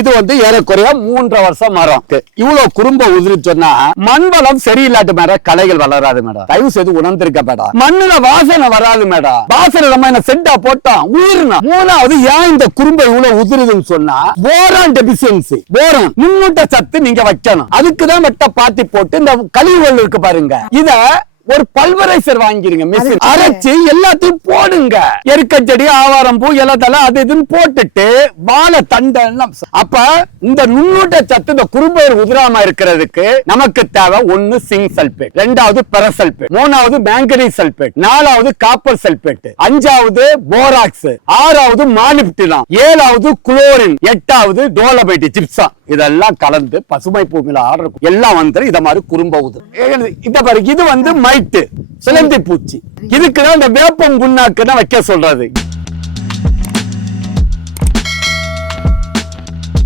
இது வந்து ஏறக்குறைய மூன்றரை வருஷம் மரம். இவ்வளவு குறும்ப உதிரி சொன்னா மண் வளம் சரியில்லாத மேடம் கலைகள் வளராது மேடம் தயவு செய்து உணர்ந்திருக்க மேடம் மண்ணுல வாசனை வராது மேடம் வாசனை நம்ம என்ன செட்டா போட்டோம் ஊர்னா மூணாவது ஏன் இந்த குறும்ப இவ்வளவு உதிருதுன்னு சொன்னா போரான் டெபிசியன்சி போரான் முன்னூட்ட சத்து நீங்க வைக்கணும். அதுக்குதான் வெட்ட பாத்தி போட்டு இந்த கழிவுகள் இருக்கு பாருங்க. இத ஒரு பல்வரைசர் வாங்கிருங்க மிஷின் அரைச்சு எல்லாத்தையும் போடுங்க. எருக்கச்செடி ஆவாரம் பூ இலத்தலை அது இதுன்னு போட்டுட்டு வாழை தண்டை எல்லாம் அப்ப இந்த நுண்ணூட்ட சத்து இந்த குறும்பயிர் உதிராம இருக்கிறதுக்கு நமக்கு தேவை ஒன்னு சிங் சல்பேட் ரெண்டாவது பெரசல்பேட் மூணாவது மேங்கனீஸ் சல்பேட் நாலாவது காப்பர் சல்பேட் அஞ்சாவது போராக்ஸ் ஆறாவது மாலிப்டினம் ஏழாவது குளோரின் எட்டாவது டோலபைட் ஜிப்சம் இதெல்லாம் கலந்து பசுமை பூமியில ஆர்டர் எல்லாம் வந்து இத மாதிரி குறும்ப உது இத பாரு இது வந்து ரைட்டு சிலந்தி பூச்சி. இதுக்குதான் இந்த வேப்பம் புண்ணாக்குன்னு வைக்க சொல்றது